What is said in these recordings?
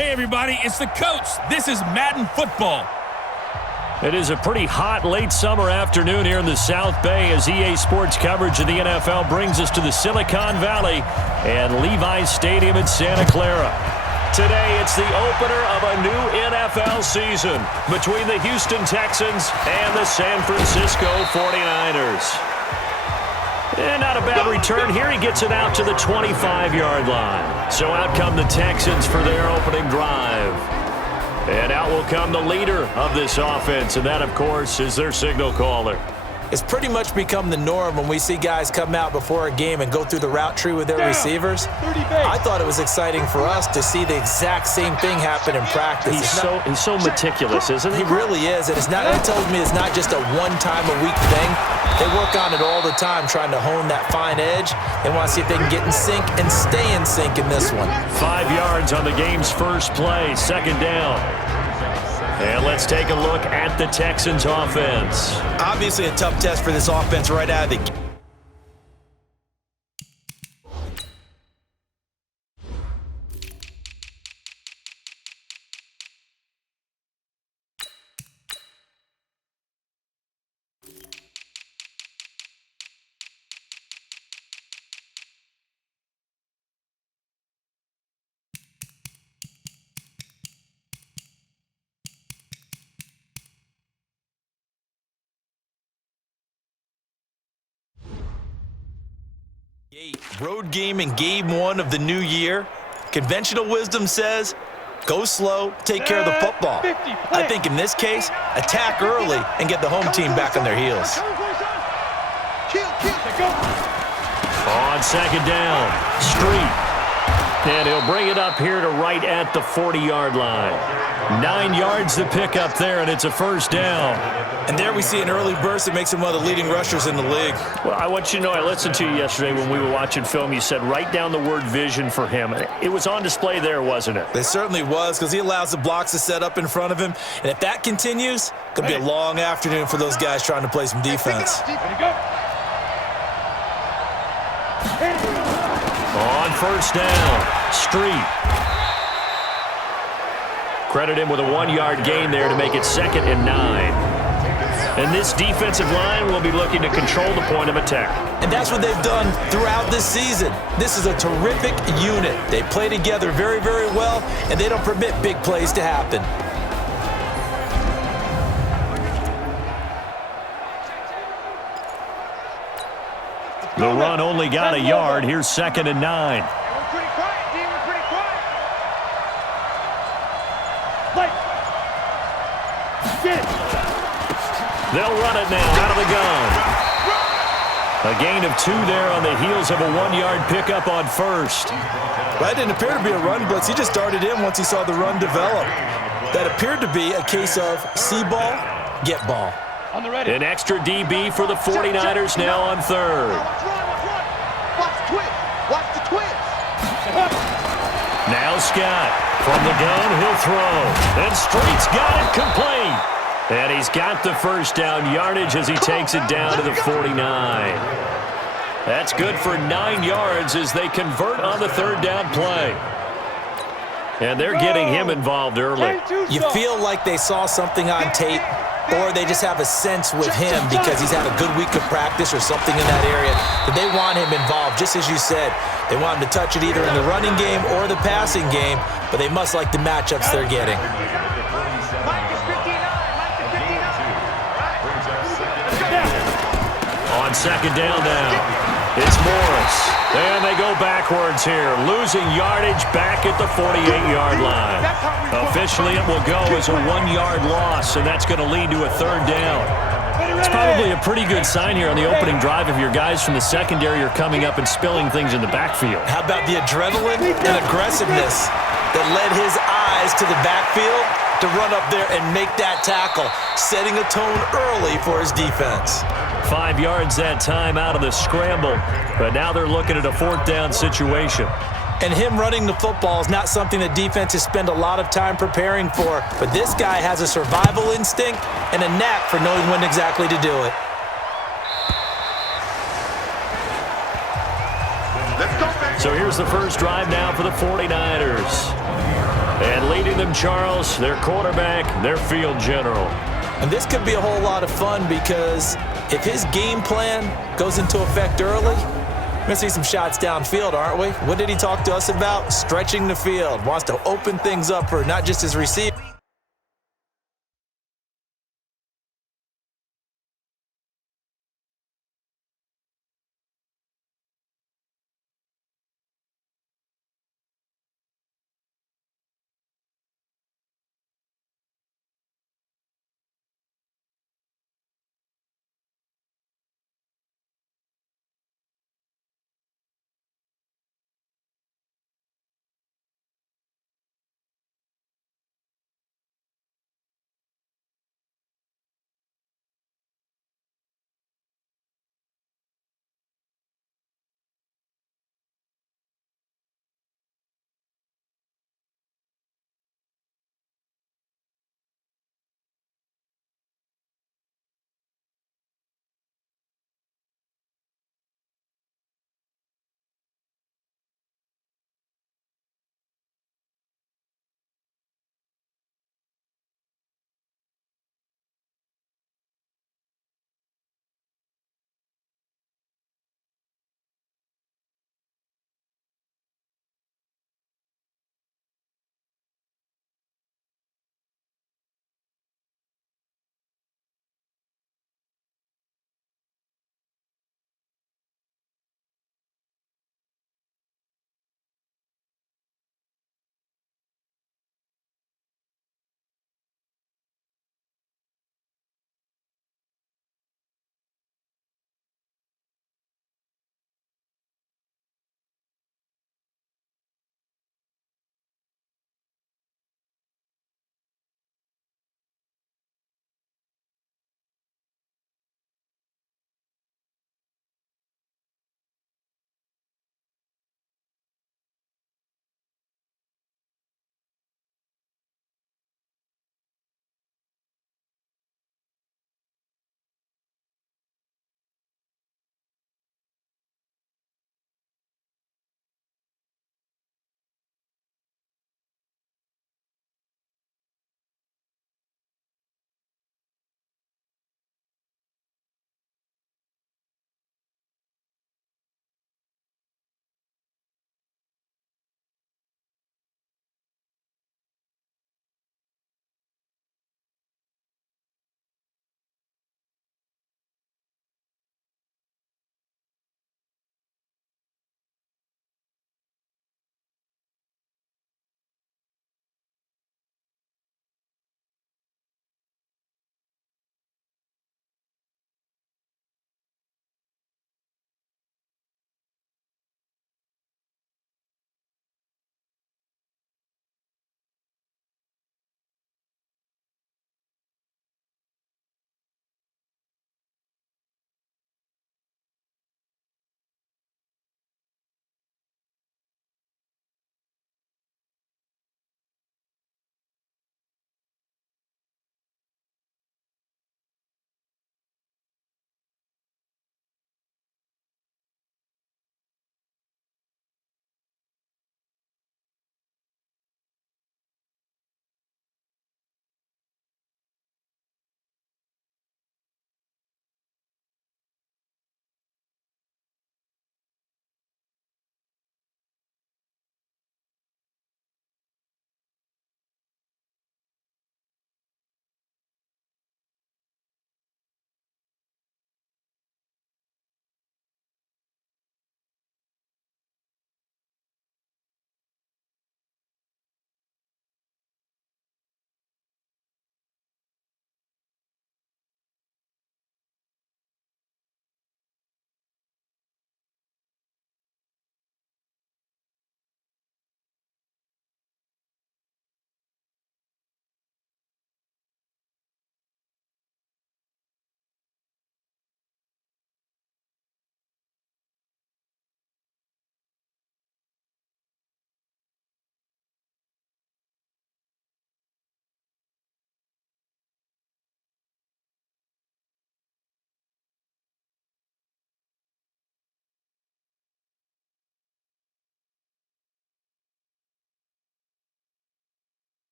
Hey everybody, it's the coach. This is Madden Football. It is a pretty hot late summer afternoon here in the South Bay as EA Sports coverage of the NFL brings us to the Silicon Valley and Levi's Stadium in Santa Clara. Today, it's the opener of a new NFL season between the Houston Texans and the San Francisco 49ers. And not a bad return here. He gets it out to the 25-yard line. So out come the Texans for their opening drive. And out will come the leader of this offense, and that, of course, is their signal caller. It's pretty much become the norm when we see guys come out before a game and go through the route tree with their receivers. I thought it was exciting for us to see the exact same thing happen in practice. He's so meticulous, isn't he? He really is, and he tells me it's not just a one-time-a-week thing. They work on it all the time, trying to hone that fine edge. They want to see if they can get in sync and stay in sync in this one. 5 yards on the game's first play, second down. And let's take a look at the Texans offense. Obviously a tough test for this offense right out of the gate. Road game in game one of the new year. Conventional wisdom says, go slow, take care of the football. I think in this case, attack early and get the home team back on their heels. On second down, Street. And he'll bring it up here to right at the 40-yard line. 9 yards to pick up there, and it's a first down. And there we see an early burst that makes him one of the leading rushers in the league. Well, I want you to know, I listened to you yesterday when we were watching film. You said write down the word vision for him. It was on display there, wasn't it? It certainly was, because he allows the blocks to set up in front of him. And if that continues, it could be a long afternoon for those guys trying to play some defense. On first down, Street. Credit him with a 1-yard gain there to make it 2nd and 9. And this defensive line will be looking to control the point of attack. And that's what they've done throughout this season. This is a terrific unit. They play together very, very well, and they don't permit big plays to happen. The run only got a yard. Here's 2nd and 9. They'll run it now out of the gun. A gain of 2 there on the heels of a 1-yard pickup on first. That didn't appear to be a run blitz. He just started in once he saw the run develop. That appeared to be a case of see ball, get ball. An extra DB for the 49ers now on third. Now Scott from the gun, he'll throw. And Street's got it complete. And he's got the first down yardage as he takes it down to the 49. That's good for 9 yards as they convert on the third down play. And they're getting him involved early. You feel like they saw something on tape, or they just have a sense with him because he's had a good week of practice or something in that area that they want him involved. Just as you said, they want him to touch it either in the running game or the passing game, but they must like the matchups they're getting. On second down now, it's Morris. And they go backwards here, losing yardage back at the 48-yard line. Officially, it will go as a 1-yard loss, and that's going to lead to a third down. It's probably a pretty good sign here on the opening drive if your guys from the secondary are coming up and spilling things in the backfield. How about the adrenaline and aggressiveness that led his eyes to the backfield to run up there and make that tackle, setting a tone early for his defense. 5 yards that time out of the scramble, but now they're looking at a 4th down situation. And him running the football is not something that defenses spend a lot of time preparing for, but this guy has a survival instinct and a knack for knowing when exactly to do it. So here's the first drive now for the 49ers. And leading them, Charles, their quarterback, their field general. And this could be a whole lot of fun because if his game plan goes into effect early, we're going to see some shots downfield, aren't we? What did he talk to us about? Stretching the field. Wants to open things up for not just his receiver.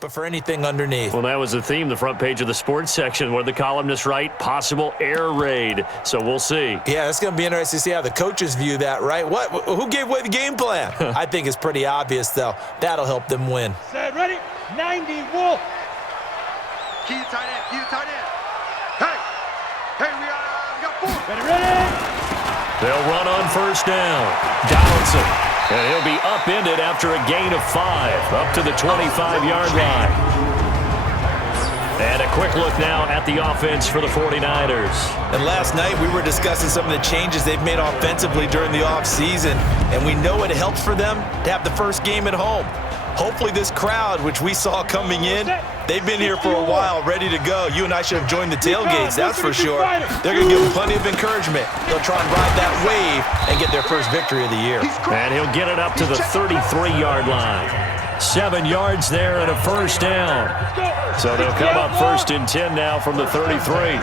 but for anything underneath. Well, that was the theme, the front page of the sports section, where the columnists write, possible air raid. So we'll see. Yeah, it's going to be interesting to see how the coaches view that, right? Who gave away the game plan? I think it's pretty obvious, though. That'll help them win. Set, ready? 90, Wolf. Key to tight end, key to tight end. Hey, we got 4. Ready? They'll run on first down. Donaldson. And he'll be upended after a gain of 5, up to the 25-yard line. And a quick look now at the offense for the 49ers. And last night we were discussing some of the changes they've made offensively during the offseason, and we know it helps for them to have the first game at home. Hopefully this crowd, which we saw coming in, they've been here for a while, ready to go. You and I should have joined the tailgates, that's for sure. They're going to give them plenty of encouragement. They'll try and ride that wave and get their first victory of the year. And he'll get it up to the 33-yard line. 7 yards there and a first down. So they'll come up first and 10 now from the 33.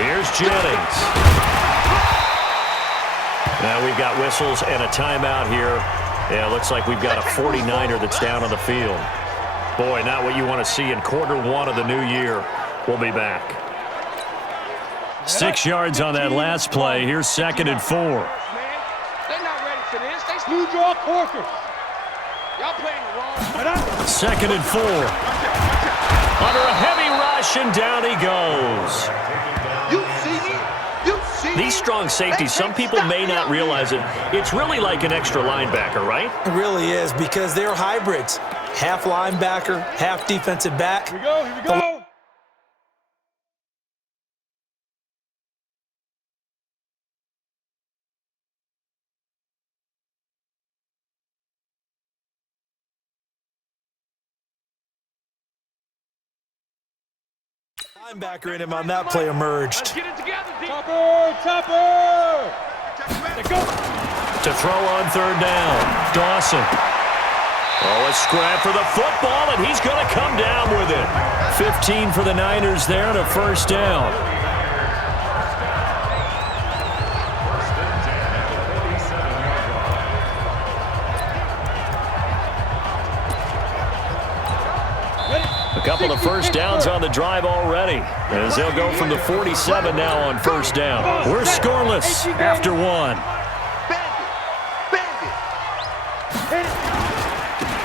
Here's Jennings. Now we've got whistles and a timeout here. Yeah, it looks like we've got a 49er that's down on the field. Boy, not what you want to see in quarter 1 of the new year. We'll be back. 6 yards on that last play. Here's 2nd and 4. They're not ready for this. Blue draw Corker. Y'all playing wrong. 2nd and 4. Under a heavy rush, and down he goes. You see me? These strong safeties, some people may not realize it. It's really like an extra linebacker, right? It really is, because they're hybrids. Half linebacker, half defensive back. Here we go. Linebacker in him on that play emerged. Get it together, Topper! Let's go. To throw on 3rd down, Dawson. Oh, a scrap for the football, and he's going to come down with it. 15 for the Niners there and a first down. A couple of first downs on the drive already, as they'll go from the 47 now on first down. We're scoreless after 1.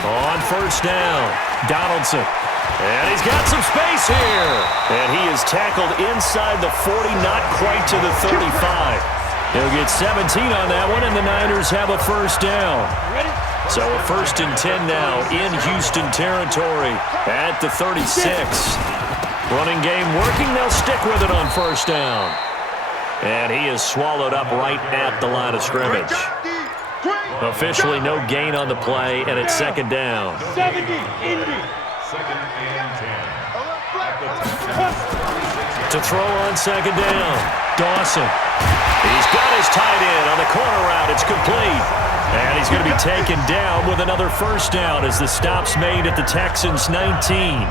On first down, Donaldson. And he's got some space here. And he is tackled inside the 40, not quite to the 35. He'll get 17 on that one, and the Niners have a first down. So a 1st and 10 now in Houston territory at the 36. Running game working. They'll stick with it on first down. And he is swallowed up right at the line of scrimmage. Officially no gain on the play, and it's 2nd down. 70, Indy. To throw on 2nd down, Dawson. He's got his tight end on the corner route. It's complete. And he's going to be taken down with another first down as the stop's made at the Texans' 19.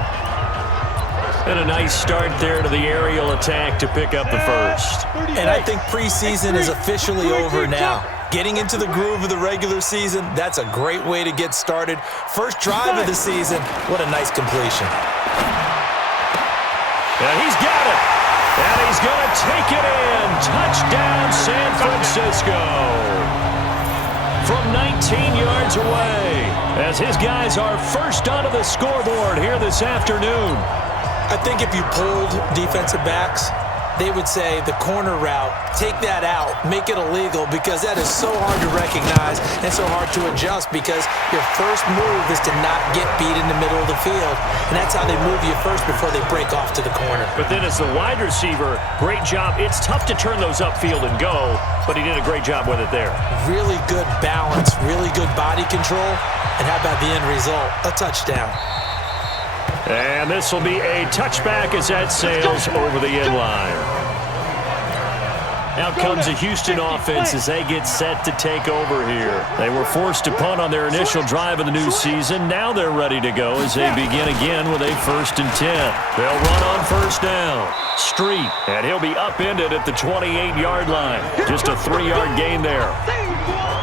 And a nice start there to the aerial attack to pick up the first. And I think preseason is officially over now. Getting into the groove of the regular season, that's a great way to get started. First drive of the season, what a nice completion. And he's got it. And he's going to take it in. Touchdown, San Francisco. From 19 yards away, as his guys are first onto the scoreboard here this afternoon. I think if you polled defensive backs, they would say the corner route, take that out, make it illegal, because that is so hard to recognize and so hard to adjust, because your first move is to not get beat in the middle of the field, and that's how they move you first before they break off to the corner. But then as the wide receiver, great job. It's tough to turn those upfield and go, but he did a great job with it there. Really good balance, really good body control, and how about the end result? A touchdown. And this will be a touchback as that sails over the end line. Out comes the Houston offense as they get set to take over here. They were forced to punt on their initial drive of the new season. Now they're ready to go as they begin again with a 1st and 10. They'll run on first down. Street, and he'll be upended at the 28-yard line. Just a 3-yard gain there.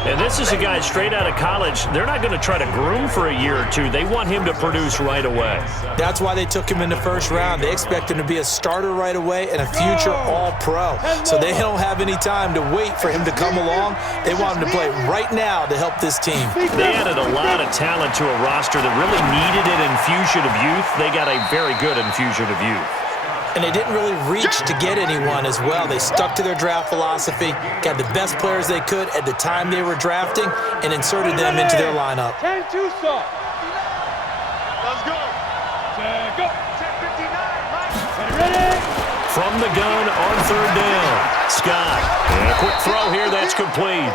And this is a guy straight out of college. They're not going to try to groom for a year or two. They want him to produce right away. That's why they took him in the first round. They expect him to be a starter right away and a future all-pro. So they don't have any time to wait for him to come along. They want him to play right now to help this team. They added a lot of talent to a roster that really needed an infusion of youth. They got a very good infusion of youth. And they didn't really reach to get anyone as well. They stuck to their draft philosophy, got the best players they could at the time they were drafting, and inserted them into their lineup. 10-2 soft. Let's go. Go. 10:59, Mike. Ready? From the gun on third down, Scott. And a quick throw here, that's complete.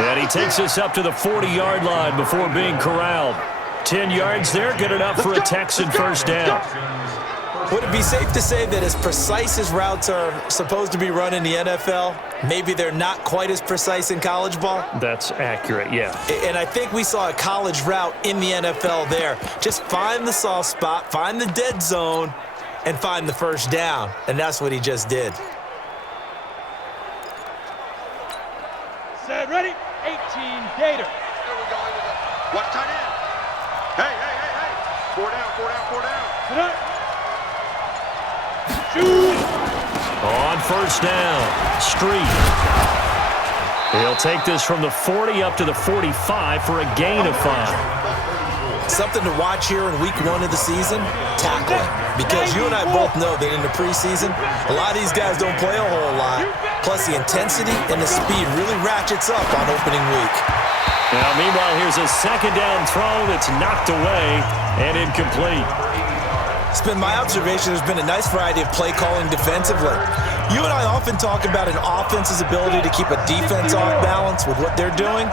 And he takes us up to the 40-yard line before being corralled. 10 yards there, good enough for a Texan first down. Would it be safe to say that as precise as routes are supposed to be run in the NFL, maybe they're not quite as precise in college ball? That's accurate, yeah. And I think we saw a college route in the NFL there. Just find the soft spot, find the dead zone, and find the first down. And that's what he just did. Set, ready? 18, Gator. There we go. Watch tight end. Hey. 4 down. Sit up. Shoot. On first down, Street. He'll take this from the 40 up to the 45 for a gain of 5. Something to watch here in week 1 of the season, tackling. Because you and I both know that in the preseason, a lot of these guys don't play a whole lot. Plus, the intensity and the speed really ratchets up on opening week. Now, meanwhile, here's a second down throw that's knocked away and incomplete. It's been my observation there's been a nice variety of play calling defensively. You and I often talk about an offense's ability to keep a defense off balance with what they're doing.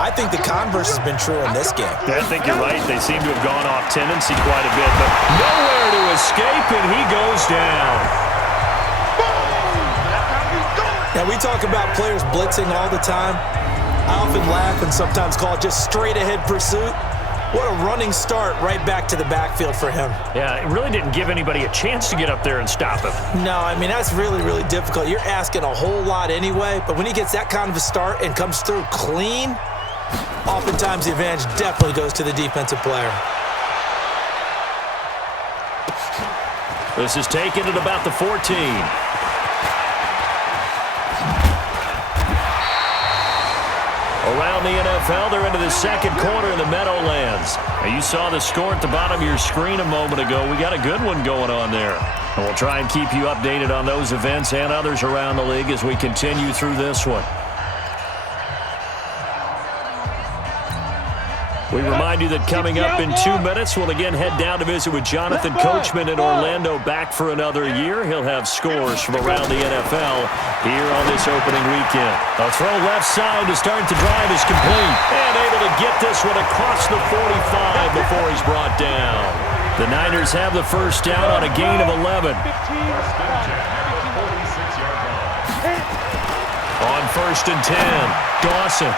I think the converse has been true in this game. I think you're right. They seem to have gone off tendency quite a bit, but nowhere to escape, and he goes down. Now, we talk about players blitzing all the time. I often laugh and sometimes call it just straight-ahead pursuit. What a running start right back to the backfield for him. Yeah, it really didn't give anybody a chance to get up there and stop him. No, I mean, that's really, really difficult. You're asking a whole lot anyway, but when he gets that kind of a start and comes through clean, oftentimes the advantage definitely goes to the defensive player. This is taken at about the 14. Around the NFL, they're into the second quarter in the Meadowlands. Now, you saw the score at the bottom of your screen a moment ago. We got a good one going on there. And we'll try and keep you updated on those events and others around the league as we continue through this one. We remind you that coming up in 2 minutes, we'll again head down to visit with Jonathan Coachman in Orlando, back for another year. He'll have scores from around the NFL here on this opening weekend. A throw left side to start the drive is complete. And able to get this one across the 45 before he's brought down. The Niners have the first down on a gain of 11. On first and 10, Dawson.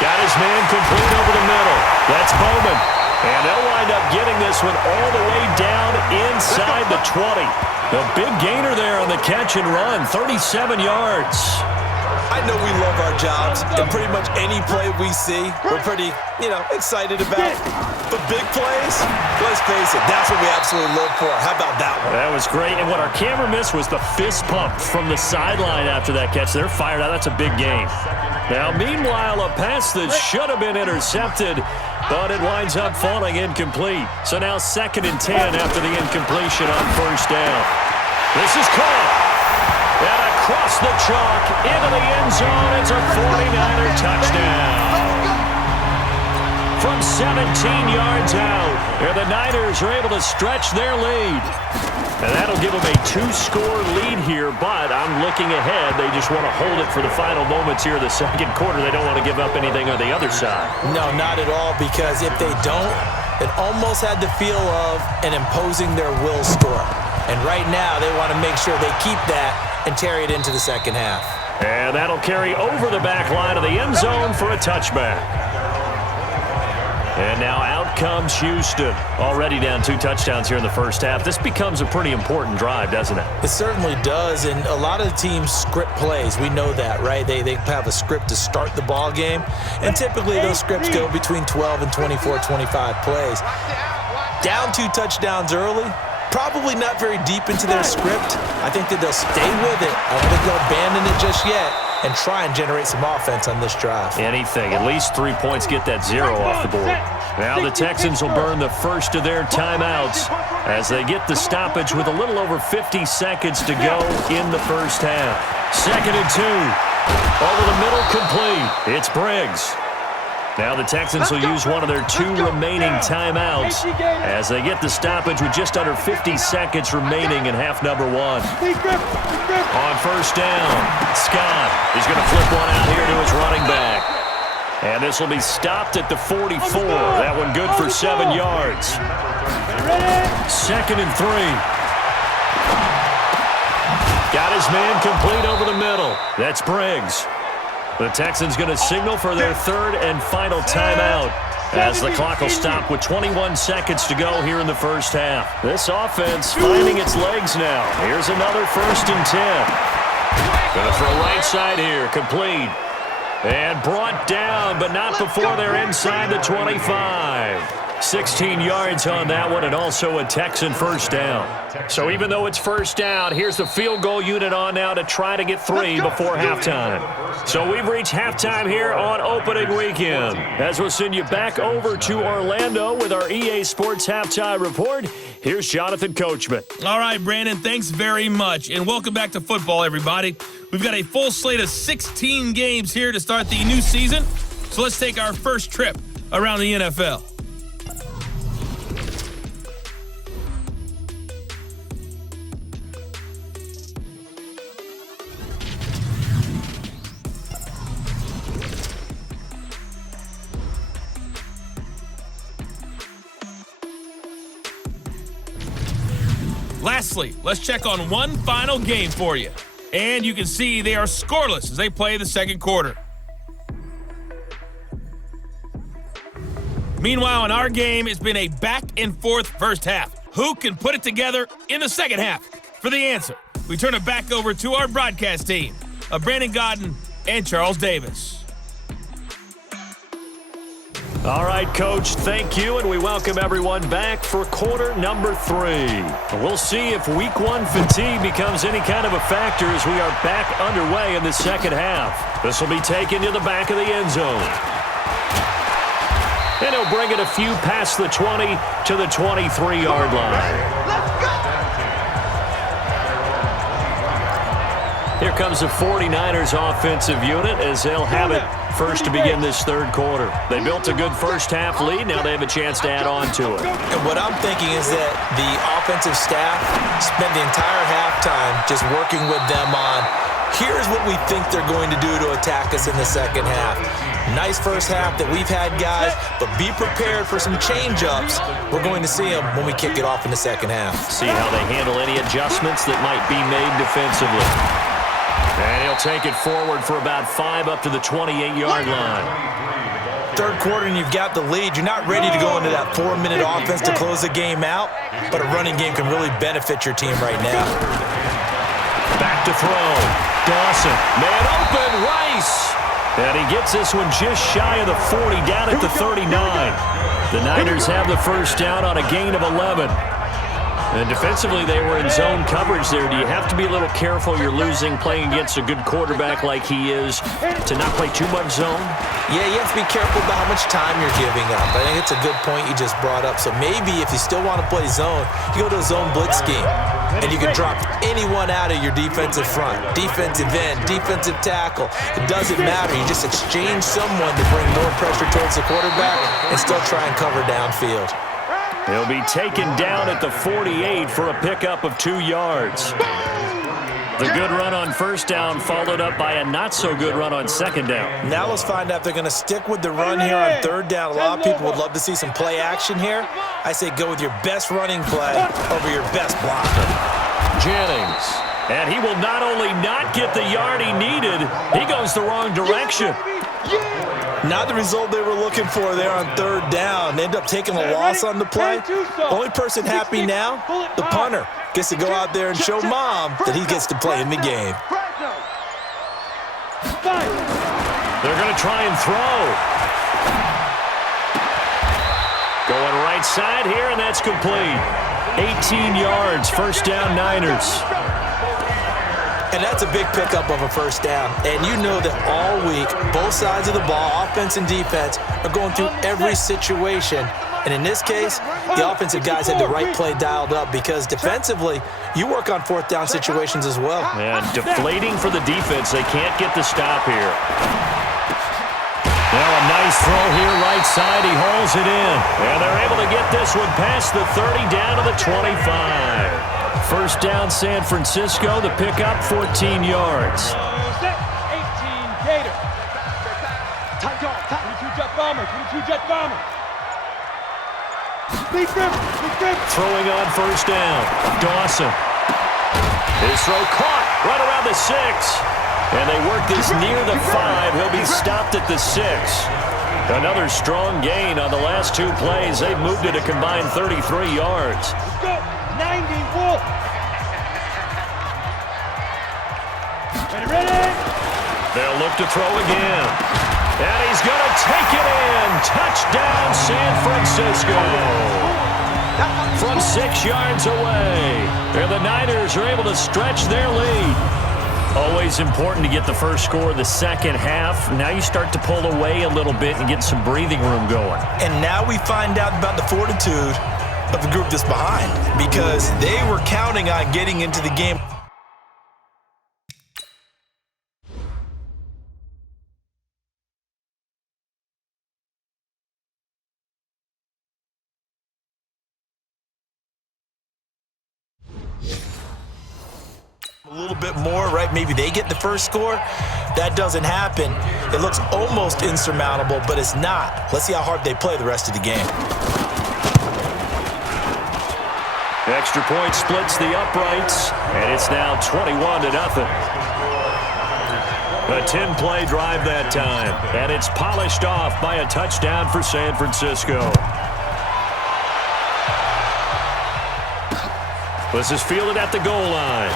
Got his man complete over the middle. That's Bowman. And they'll wind up getting this one all the way down inside the 20. The big gainer there on the catch and run, 37 yards. I know we love our jobs, and pretty much any play we see, we're pretty, excited about. But big plays, let's face it, that's what we absolutely live for. How about that one? That was great. And what our camera missed was the fist pump from the sideline after that catch. They're fired out. That's a big game. Now, meanwhile, a pass that should have been intercepted, but it winds up falling incomplete. So now 2nd and 10 after the incompletion on first down. This is caught. And across the chalk into the end zone. It's a 49er touchdown. From 17 yards out, and the Niners are able to stretch their lead. And that'll give them a 2-score lead here, but I'm looking ahead. They just want to hold it for the final moments here of the second quarter. They don't want to give up anything on the other side. No, not at all, because if they don't, it almost had the feel of an imposing their will score. And right now, they want to make sure they keep that and carry it into the second half. And that'll carry over the back line of the end zone for a touchback. And now out comes Houston. Already down 2 touchdowns here in the first half. This becomes a pretty important drive, doesn't it? It certainly does, and a lot of the teams script plays. We know that, right? They have a script to start the ball game, and typically those scripts go between 12 and 24, 25 plays. Down 2 touchdowns early, probably not very deep into their script. I think that they'll stay with it. I don't think they'll abandon it just yet and try and generate some offense on this drive. Anything. At least 3 points get that 0 off the board. Now the Texans will burn the first of their timeouts as they get the stoppage with a little over 50 seconds to go in the first half. 2nd and 2. Over the middle, complete. It's Briggs. Now the Texans will use one of their 2 remaining timeouts as they get the stoppage with just under 50 seconds remaining in half number 1. On first down, Scott is going to flip one out here to his running back. And this will be stopped at the 44. That one good for 7 yards. 2nd and 3. Got his man complete over the middle. That's Briggs. The Texans going to signal for their 3rd and final timeout as the clock will stop with 21 seconds to go here in the first half. This offense finding its legs now. Here's another 1st and 10. Going to throw right side here, complete. And brought down, but not before they're inside the 25. 16 yards on that one, and also a Texan first down. So even though it's first down, here's the field goal unit on now to try to get 3 before halftime. So we've reached halftime here on opening weekend. As we'll send you back over to Orlando with our EA Sports Halftime Report, here's Jonathan Coachman. All right, Brandon, thanks very much. And welcome back to football, everybody. We've got a full slate of 16 games here to start the new season. So let's take our first trip around the NFL. Lastly, let's check on one final game for you. And you can see they are scoreless as they play the second quarter. Meanwhile, in our game, it's been a back-and-forth first half. Who can put it together in the second half? For the answer, we turn it back over to our broadcast team of Brandon Gaudin and Charles Davis. All right, Coach, thank you, and we welcome everyone back for quarter number 3. We'll see if week 1 fatigue becomes any kind of a factor as we are back underway in the second half. This will be taken to the back of the end zone. And he'll bring it a few past the 20 to the 23-yard line. Let's go! Here comes the 49ers offensive unit as they'll have it first to begin this third quarter. They built a good first half lead. Now they have a chance to add on to it. And what I'm thinking is that the offensive staff spent the entire halftime just working with them on, here's what we think they're going to do to attack us in the second half. Nice first half that we've had, guys, but be prepared for some change-ups. We're going to see them when we kick it off in the second half. See how they handle any adjustments that might be made defensively. And he'll take it forward for about 5 up to the 28-yard line. Third quarter and you've got the lead. You're not ready to go into that 4-minute offense to close the game out, but a running game can really benefit your team right now. Back to throw. Dawson. Man open. Rice. And he gets this one just shy of the 40, down at the 39. The Niners have the first down on a gain of 11. And defensively, they were in zone coverage there. Do you have to be a little careful? You're losing, playing against a good quarterback like he is, to not play too much zone? Yeah, you have to be careful about how much time you're giving up. I think it's a good point you just brought up. So maybe if you still want to play zone, you go to a zone blitz scheme, and you can drop anyone out of your defensive front, defensive end, defensive tackle. It doesn't matter. You just exchange someone to bring more pressure towards the quarterback and still try and cover downfield. He'll be taken down at the 48 for a pickup of 2 yards. The good run on first down followed up by a not-so-good run on second down. Now let's find out if they're going to stick with the run here on third down. A lot of people would love to see some play action here. I say go with your best running play over your best blocker. Jennings. And he will not only not get the yard he needed, he goes the wrong direction. Not the result they were looking for there on third down. They end up taking a loss on the play. Only person happy now, the punter, gets to go out there and show mom that he gets to play in the game. They're going to try and throw. Going right side here, and that's complete. 18 yards, first down Niners. And that's a big pickup of a first down. And you know that all week, both sides of the ball, offense and defense, are going through every situation. And in this case, the offensive guys had the right play dialed up because defensively, you work on fourth down situations as well. And deflating for the defense. They can't get the stop here. Now a nice throw here, right side. He hauls it in. And they're able to get this one past the 30 down to the 25. First down, San Francisco. The pickup, 14 yards. 18 Gator. Tight dog. 22 Jet Bomber. 22 Jet Bomber. Big grip. Throwing on first down. Dawson. His throw caught right around the 6. And they work this near the 5. He'll be stopped at the 6. Another strong gain on the last two plays. They've moved it a combined 33 yards. Let's go. 90 Wolf. Ready? They'll look to throw again. And he's going to take it in. Touchdown, San Francisco. From 6 yards away. And the Niners are able to stretch their lead. Always important to get the first score of the second half. Now you start to pull away a little bit and get some breathing room going. And now we find out about the fortitude of the group that's behind because they were counting on getting into the game. A little bit more, right? Maybe they get the first score. That doesn't happen. It looks almost insurmountable, but it's not. Let's see how hard they play the rest of the game. Extra point splits the uprights, and it's now 21-0. A 10-play drive that time, and it's polished off by a touchdown for San Francisco. This is fielded at the goal line.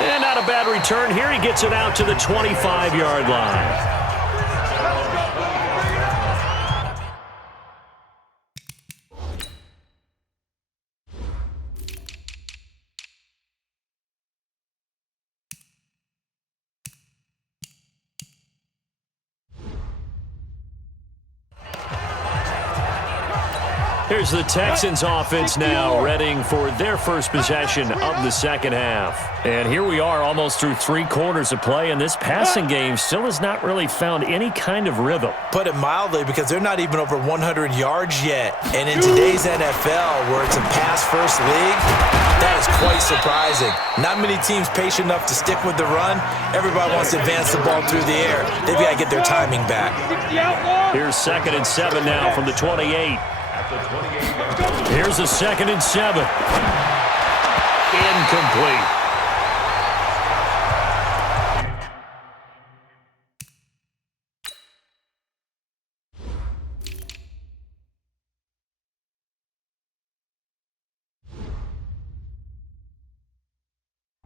And not a bad return here. He gets it out to the 25-yard line. Here's the Texans offense now, readying for their first possession of the second half. And here we are almost through 3 quarters of play, and this passing game still has not really found any kind of rhythm. Put it mildly, because they're not even over 100 yards yet. And in today's NFL, where it's a pass-first league, that is quite surprising. Not many teams patient enough to stick with the run. Everybody wants to advance the ball through the air. They've got to get their timing back. Here's 2nd and 7 now from the 28. Here's a 2nd and 7. Incomplete.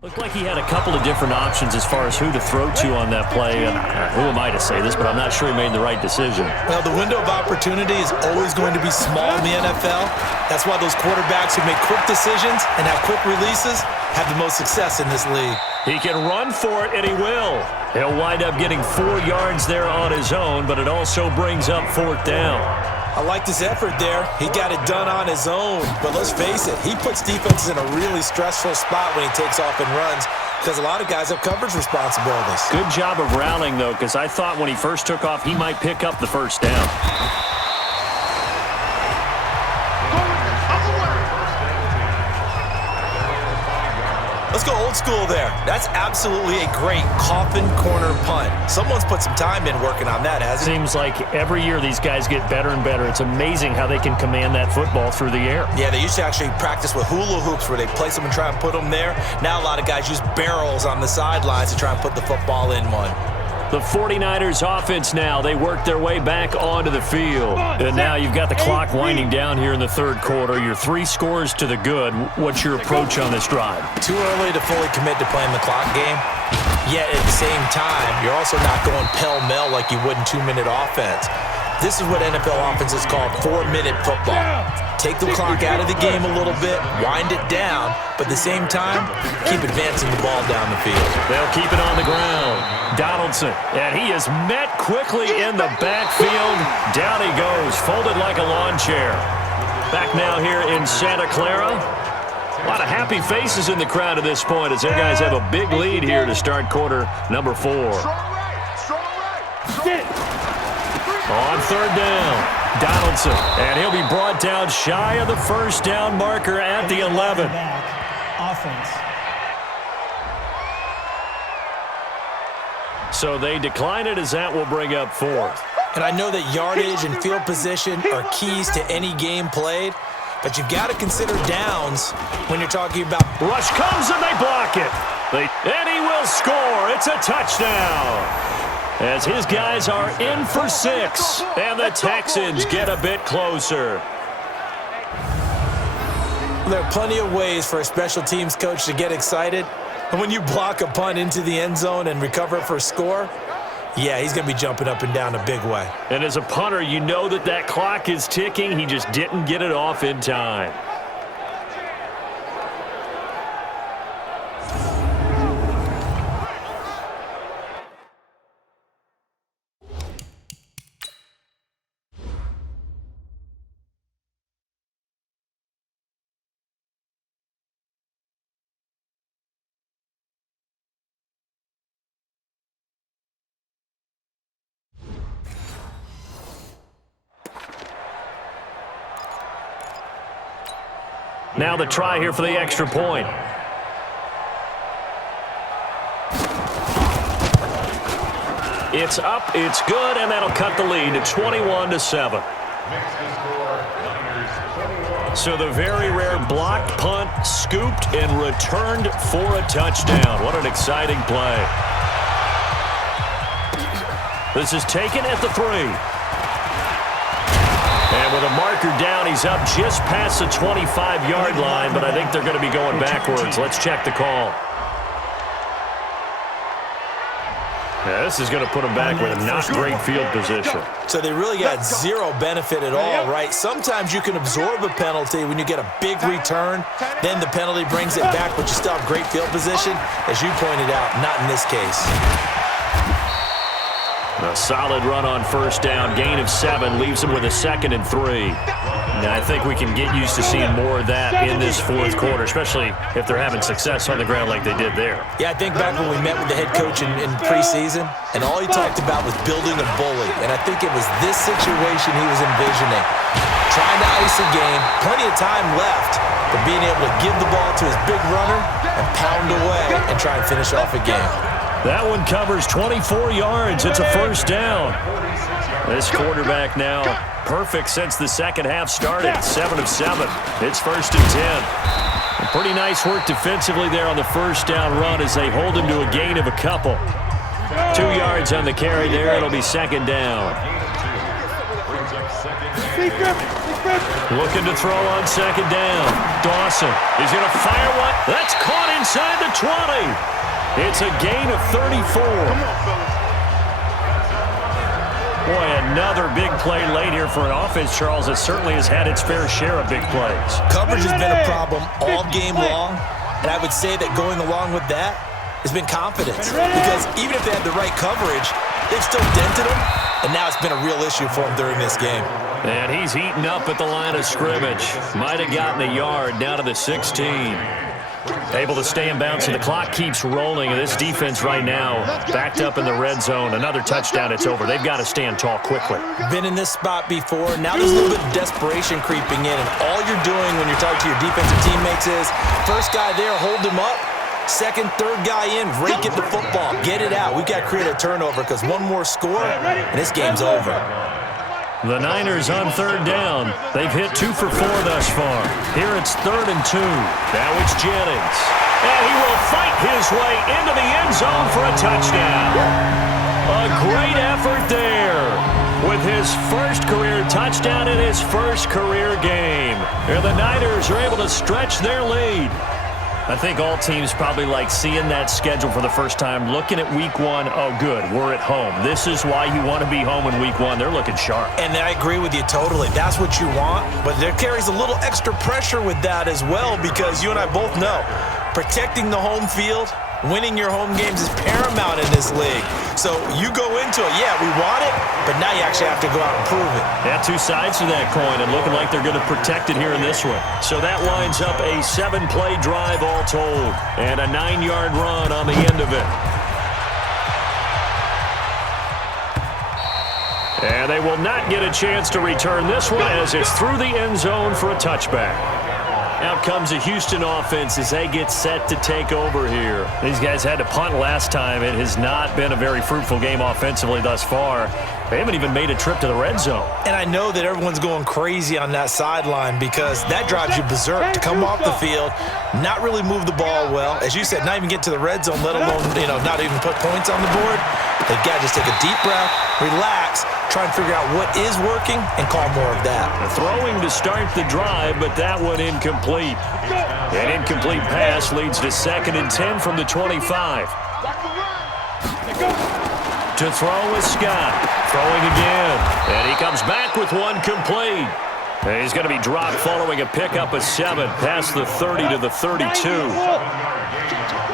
Looked like he had a couple of different options as far as who to throw to on that play. And who am I to say this, but I'm not sure he made the right decision. Well, the window of opportunity is always going to be small in the NFL. That's why those quarterbacks who make quick decisions and have quick releases have the most success in this league. He can run for it, and he will. He'll wind up getting 4 yards there on his own, but it also brings up 4th down. I liked his effort there. He got it done on his own. But let's face it, he puts defenses in a really stressful spot when he takes off and runs because a lot of guys have coverage responsibilities. Good job of rallying, though, because I thought when he first took off, he might pick up the first down. Let's go old school there. That's absolutely a great coffin corner punt. Someone's put some time in working on that, hasn't it? Seems like every year these guys get better and better. It's amazing how they can command that football through the air. Yeah, they used to actually practice with hula hoops where they place them and try and put them there. Now a lot of guys use barrels on the sidelines to try and put the football in one. The 49ers offense now. They work their way back onto the field. And now you've got the clock winding down here in the third quarter. You're 3 scores to the good. What's your approach on this drive? Too early to fully commit to playing the clock game. Yet at the same time, you're also not going pell-mell like you would in 2-minute offense. This is what NFL offenses call 4-minute football. Take the clock out of the game a little bit, wind it down, but at the same time, keep advancing the ball down the field. They'll keep it on the ground. Donaldson, and he is met quickly in the backfield. Down he goes, folded like a lawn chair. Back now here in Santa Clara. A lot of happy faces in the crowd at this point as their guys have a big lead here to start quarter number 4. On third down, Donaldson, and he'll be brought down shy of the first down marker at the 11. Offense. So they decline it as that will bring up 4th. And I know that yardage and field position are keys to any game played, but you've got to consider downs when you're talking about. Rush comes and they block it. And he will score. It's a touchdown. As his guys are in for 6, and the Texans get a bit closer. There are plenty of ways for a special teams coach to get excited. And when you block a punt into the end zone and recover it for a score, yeah, he's going to be jumping up and down a big way. And as a punter, you know that clock is ticking. He just didn't get it off in time. Now the try here for the extra point. It's up, it's good, and that'll cut the lead to 21-7. So the very rare blocked punt, scooped, and returned for a touchdown. What an exciting play. This is taken at the 3. And with a marker down, he's up just past the 25-yard line, but I think they're going to be going backwards. Let's check the call. Yeah, this is going to put him back with a not great field position. So they really got zero benefit at all, right? Sometimes you can absorb a penalty when you get a big return, then the penalty brings it back, but you still have great field position. As you pointed out, not in this case. A solid run on first down. Gain of 7 leaves him with a 2nd and 3. And I think we can get used to seeing more of that in this fourth quarter, especially if they're having success on the ground like they did there. Yeah, I think back when we met with the head coach in preseason, and all he talked about was building a bully. And I think it was this situation he was envisioning. Trying to ice a game, plenty of time left, but being able to give the ball to his big runner and pound away and try and finish off a game. That one covers 24 yards. It's a first down. This quarterback now perfect since the second half started. 7 of 7. It's 1st and 10. Pretty nice work defensively there on the first down run as they hold him to a gain of a couple. 2 yards on the carry there. It'll be 2nd down. Looking to throw on 2nd down. Dawson is going to fire one. That's caught inside the 20. It's a gain of 34. Boy, another big play late here for an offense, Charles, that certainly has had its fair share of big plays. Coverage has been a problem all game long, and I would say that going along with that has been confidence. Because even if they had the right coverage, they've still dented them, and now it's been a real issue for them during this game. And he's heating up at the line of scrimmage. Might have gotten a yard down to the 16. Able to stay in bounds, and the clock keeps rolling. And this defense right now backed up in the red zone. Another touchdown, it's over. They've got to stand tall quickly. Been in this spot before. Now there's a little bit of desperation creeping in, and all you're doing when you're talking to your defensive teammates is first guy there, hold him up. Second, third guy in, rake at the football. Get it out. We've got to create a turnover because one more score, and this game's over. The Niners on 3rd down. They've hit 2 for 4 thus far. Here it's 3rd and 2. Now it's Jennings. And he will fight his way into the end zone for a touchdown. A great effort there with his first career touchdown in his first career game. And the Niners are able to stretch their lead. I think all teams probably like seeing that schedule for the first time, looking at week one. Oh, good, we're at home. This is why you want to be home in week one. They're looking sharp. And I agree with you totally. That's what you want, but there carries a little extra pressure with that as well, because you and I both know protecting the home field, winning your home games is paramount in this league. So you go into it, yeah, we want it, but now you actually have to go out and prove it. Yeah, two sides to that coin, and looking like they're going to protect it here in this one. So that lines up a 7-play drive all told, and a 9-yard run on the end of it. And they will not get a chance to return this one as it's through the end zone for a touchback. Out comes the Houston offense as they get set to take over here. These guys had to punt last time. It has not been a very fruitful game offensively thus far. They haven't even made a trip to the red zone. And I know that everyone's going crazy on that sideline because that drives you berserk to come off the field, not really move the ball well. As you said, not even get to the red zone, let alone, not even put points on the board. They've got to just take a deep breath, relax, try and figure out what is working, and call more of that. Throwing to start the drive, but that one incomplete. An incomplete pass leads to 2nd and 10 from the 25. To throw is Scott. Throwing again. And he comes back with one complete. And he's going to be dropped following a pickup of 7 past the 30 to the 32.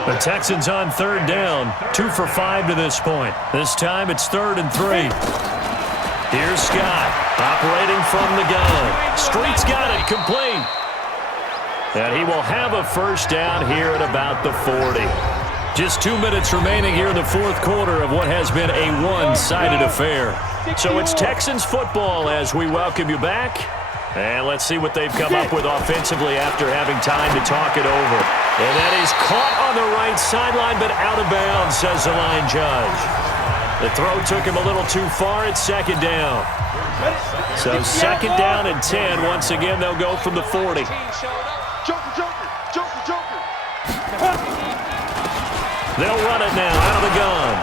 The Texans on 3rd down. 2 for 5 to this point. This time it's 3rd and 3. Here's Scott operating from the gun. Street's got it complete. And he will have a first down here at about the 40. Just 2 minutes remaining here in the 4th quarter of what has been a one-sided affair. So it's Texans football as we welcome you back. And let's see what they've come up with offensively after having time to talk it over. And that is caught on the right sideline, but out of bounds, says the line judge. The throw took him a little too far at 2nd down. So 2nd down and 10. Once again, they'll go from the 40. They'll run it now out of the gun.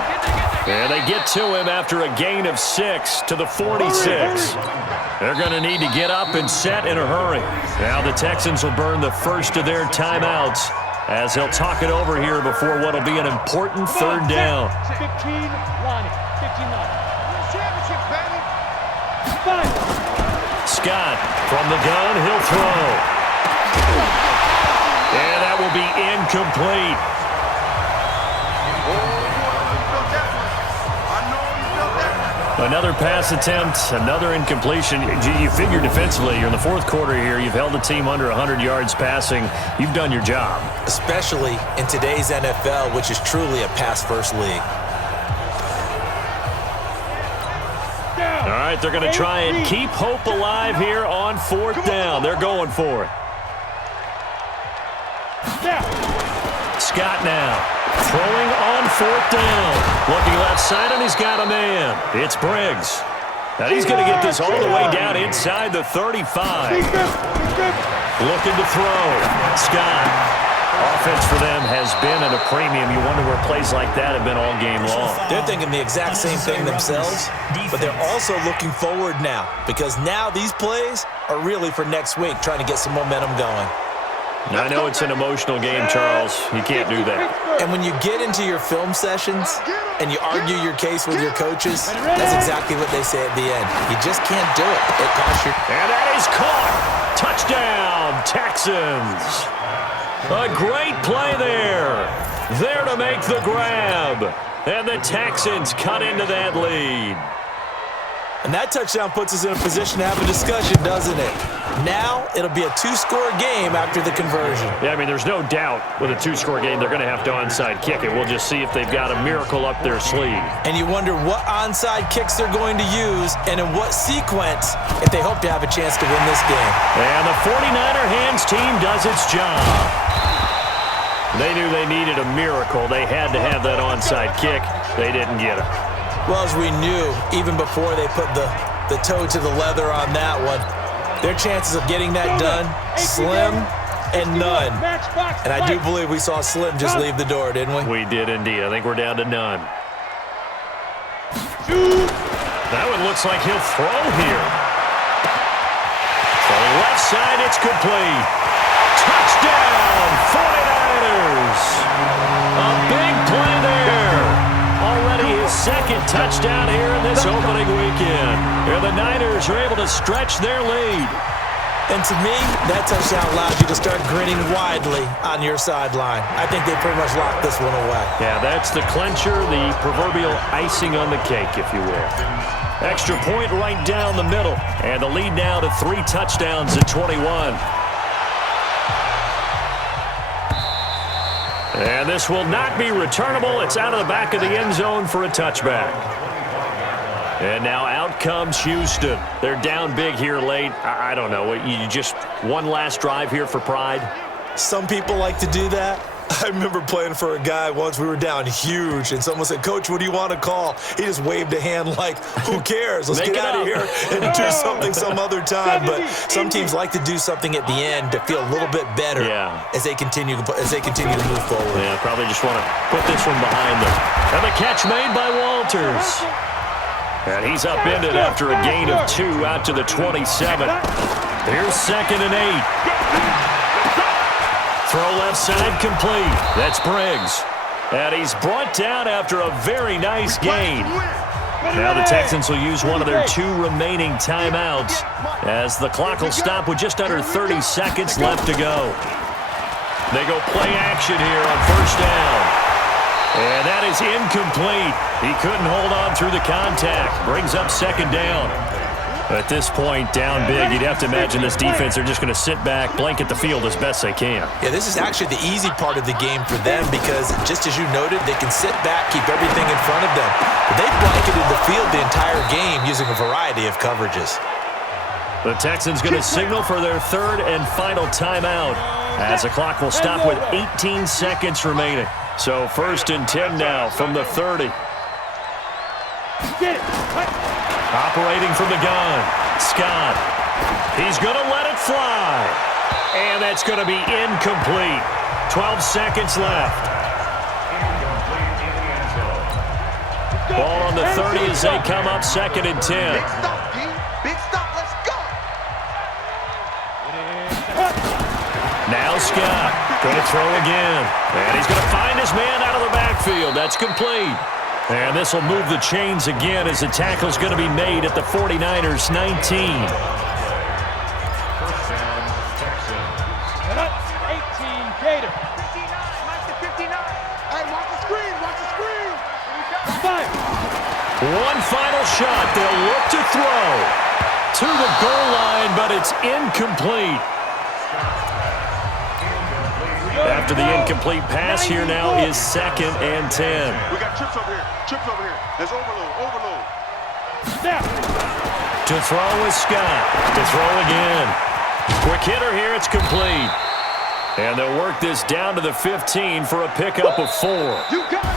And they get to him after a gain of 6 to the 46. They're going to need to get up and set in a hurry. Now the Texans will burn the first of their timeouts as they'll talk it over here before what will be an important 3rd down. 15 lining. 15 lining. Championship, baby. Scott from the gun, he'll throw. And that will be incomplete. Another pass attempt, another incompletion. You figure defensively, you're in the 4th quarter here. You've held the team under 100 yards passing. You've done your job. Especially in today's NFL, which is truly a pass-first league. All right, they're going to try and keep hope alive here on 4th down. They're going for it. Scott now. Throwing on 4th down. Looking left side, and he's got a man. It's Briggs. And he's going to get this all the way down inside the 35. Looking to throw. Scott. Offense for them has been at a premium. You wonder where plays like that have been all game long. They're thinking the exact same thing themselves, but they're also looking forward now because now these plays are really for next week, trying to get some momentum going. I know it's an emotional game, Charles. You can't do that. And when you get into your film sessions and you argue your case with your coaches, that's exactly what they say at the end. You just can't do it. It costs you. And that is caught. Touchdown, Texans. A great play there. There to make the grab. And the Texans cut into that lead. And that touchdown puts us in a position to have a discussion, doesn't it? Now, it'll be a 2-score game after the conversion. Yeah, I mean, there's no doubt with a 2-score game, they're going to have to onside kick it. We'll just see if they've got a miracle up their sleeve. And you wonder what onside kicks they're going to use and in what sequence if they hope to have a chance to win this game. And the 49er hands team does its job. They knew they needed a miracle. They had to have that onside kick. They didn't get it. Well, as we knew, even before they put the toe to the leather on that one, their chances of getting that done, slim and none. And I do believe we saw Slim just leave the door, didn't we? We did indeed. I think we're down to none. That one looks like he'll throw here. From the left side, it's complete. Touchdown, 49ers. A big play there. Already his second touchdown here in this opening weekend. Here the Niners are able to stretch their lead. And to me, that touchdown allows you to start grinning widely on your sideline. I think they pretty much locked this one away. Yeah, that's the clincher, the proverbial icing on the cake, if you will. Extra point right down the middle. And the lead now to 3 touchdowns at 21. And this will not be returnable. It's out of the back of the end zone for a touchback. And now out comes Houston. They're down big here late. I don't know. You just one last drive here for pride? Some people like to do that. I remember playing for a guy once. We were down huge, and someone said, "Coach, what do you want to call?" He just waved a hand like, who cares? Let's get out of here and do something some other time. But some teams like to do something at the end to feel a little bit better as they continue to move forward. Yeah, probably just want to put this one behind them. And the catch made by Walters. And he's upended after a gain of 2 out to the 27. Here's 2nd and 8. Throw left side complete. That's Briggs. And he's brought down after a very nice gain. Now the Texans will use one of their 2 remaining timeouts as the clock will stop with just under 30 seconds left to go. They go play action here on 1st down. And that is incomplete. He couldn't hold on through the contact. Brings up 2nd down. At this point, down big, you'd have to imagine this defense are just going to sit back, blanket the field as best they can. Yeah, this is actually the easy part of the game for them because, just as you noted, they can sit back, keep everything in front of them. But they've blanketed the field the entire game using a variety of coverages. The Texans going to signal for their 3rd and final timeout as the clock will stop with 18 seconds remaining. So 1st and 10 now from the 30. Operating from the gun, Scott. He's going to let it fly. And that's going to be incomplete. 12 seconds left. Ball on the 30 as they come up 2nd and 10. Big stop, D. Big stop. Let's go. Now Scott going to throw again. And he's going to find his man out of the backfield. That's complete. And this will move the chains again as the tackle's going to be made at the 49ers 19. 18 Gator. 59. Mike to 59. Hey, watch the screen. Watch the screen. Fire. One final shot. They'll look to throw to the goal line, but it's incomplete. After the incomplete pass, here now is 2nd and 10. We got trips over here. Trips over here. There's overload. Overload. Snap. To throw is Scott. To throw again. Quick hitter here. It's complete. And they'll work this down to the 15 for a pickup of 4.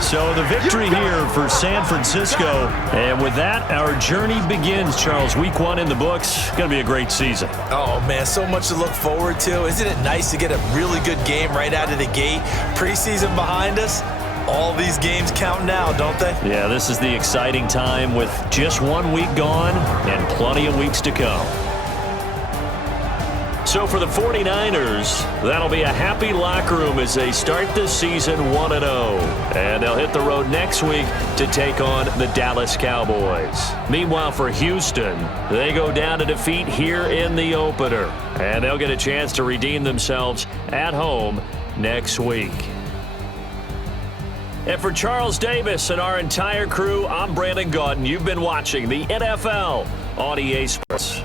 So the victory here for San Francisco. And with that, our journey begins, Charles. Week 1 in the books. Going to be a great season. Oh, man, so much to look forward to. Isn't it nice to get a really good game right out of the gate? Preseason behind us. All these games count now, don't they? Yeah, this is the exciting time with just 1 week gone and plenty of weeks to come. So for the 49ers, that'll be a happy locker room as they start the season 1-0. And they'll hit the road next week to take on the Dallas Cowboys. Meanwhile, for Houston, they go down to defeat here in the opener. And they'll get a chance to redeem themselves at home next week. And for Charles Davis and our entire crew, I'm Brandon Gaudin. You've been watching the NFL on EA Sports.